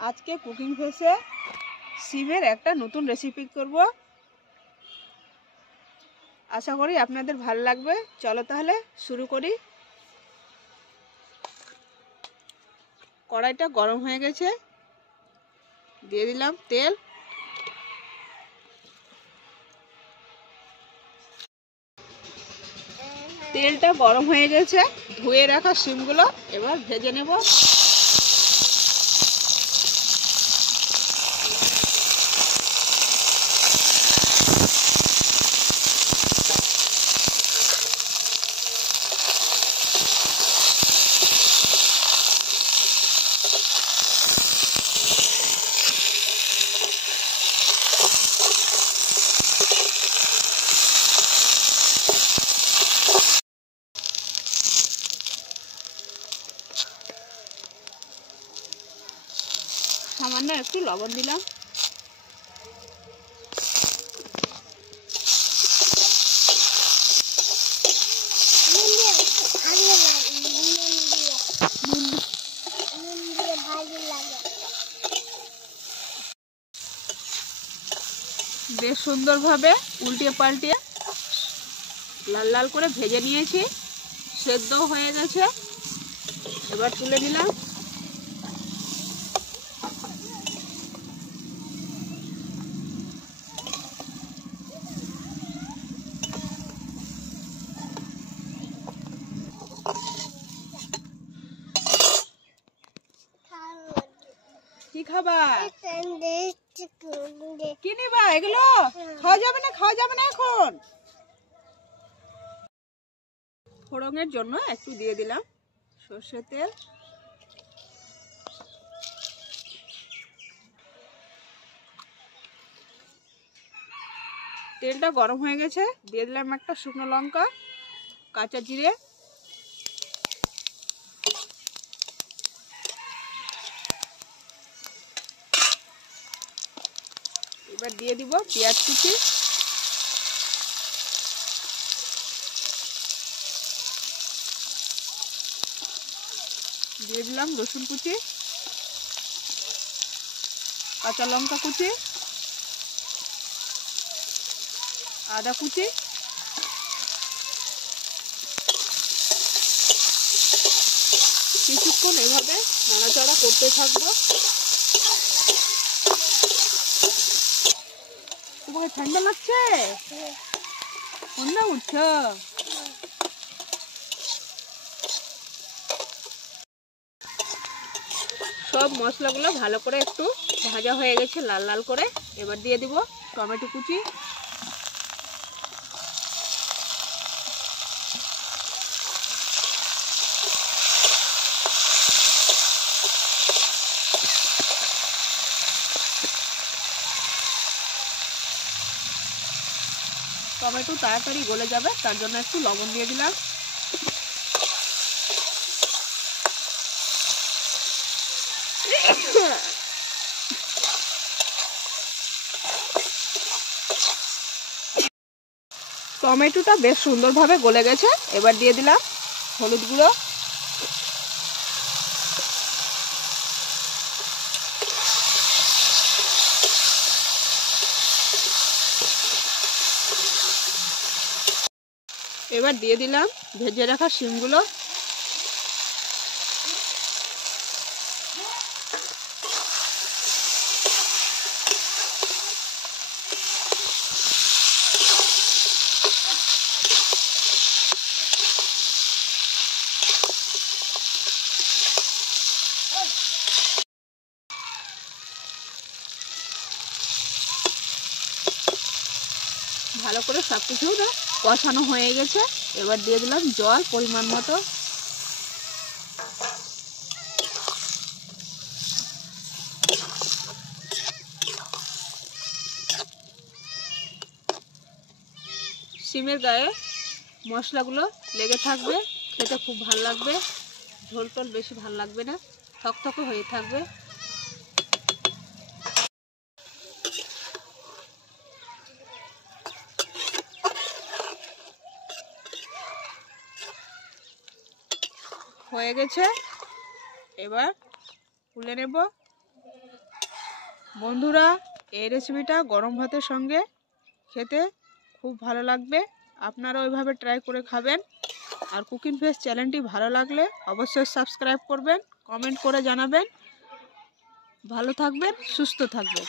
আজকে কুকিং ফেসে সিমের একটা নতুন রেসিপি করব। আশা করি আপনাদের ভালো লাগবে। চলো তাহলে শুরু করি। কড়াইটা গরম হয়ে গেছে, দিয়ে দিলাম তেল। তেলটা গরম হয়ে গেছে, ধুয়ে রাখা সিমগুলো এবার ভেজে নেব। সামান্য একটু লবণ দিলাম। বেশ সুন্দরভাবে উল্টিয়ে পাল্টিয়ে লাল লাল করে ভেজে নিয়েছি, সেদ্ধ হয়ে গেছে। এবার তুলে নিলাম। কি খাবার? কি নিবা? এগুলো খাওয়া যাবে না, খাওয়া যাবে না এখন। ফোড়নের জন্য একটু দিয়ে দিলাম সর্ষের তেল। তেলটা গরম হয়ে গেছে, দিয়ে দিলাম একটা শুকনো লঙ্কা, কাঁচা জিরে, এবার দিয়ে দিব পেঁয়াজ কুচি, দিয়ে দিলাম রসুন কুচি, কাঁচা লঙ্কা কুচি, আদা কুচি, কিছুক্ষণ এভাবে নাড়াচাড়া করতে থাকবো। তোমাকে ঠান্ডা লাগছে? ঠান্ডা উঠছ? সব মশলাগুলো ভালো করে একটু ভাজা হয়ে গেছে লাল লাল করে। এবার দিয়ে দিব টমেটো কুচি, টমেটো তাড়াতাড়ি গলে যাবে তার জন্য একটু লবণ দিয়ে দিলাম। টমেটোটা বেশ সুন্দরভাবে গলে গেছে। এবার দিয়ে দিলাম হলুদ গুঁড়ো, এবার দিয়ে দিলাম ভেজে রাখা শিমগুলো, ভালো করে সব কিছু কষানো হয়ে গেছে। এবার দিয়ে দিলাম জল পরিমাণ মতো। সিমের গায়ে মশলাগুলো লেগে থাকবে, খেতে খুব ভালো লাগবে। ঝোল টোল বেশি ভালো লাগবে না, থকথকে হয়ে থাকবে। হয়ে গেছে, এবার তুলে নেব। বন্ধুরা, এই রেসিপিটা গরম ভাতের সঙ্গে খেতে খুব ভালো লাগবে। আপনারা ওইভাবে ট্রাই করে খাবেন। আর কুকিং ফেস চ্যানেলটি ভালো লাগলে অবশ্যই সাবস্ক্রাইব করবেন, কমেন্ট করে জানাবেন। ভালো থাকবেন, সুস্থ থাকবেন।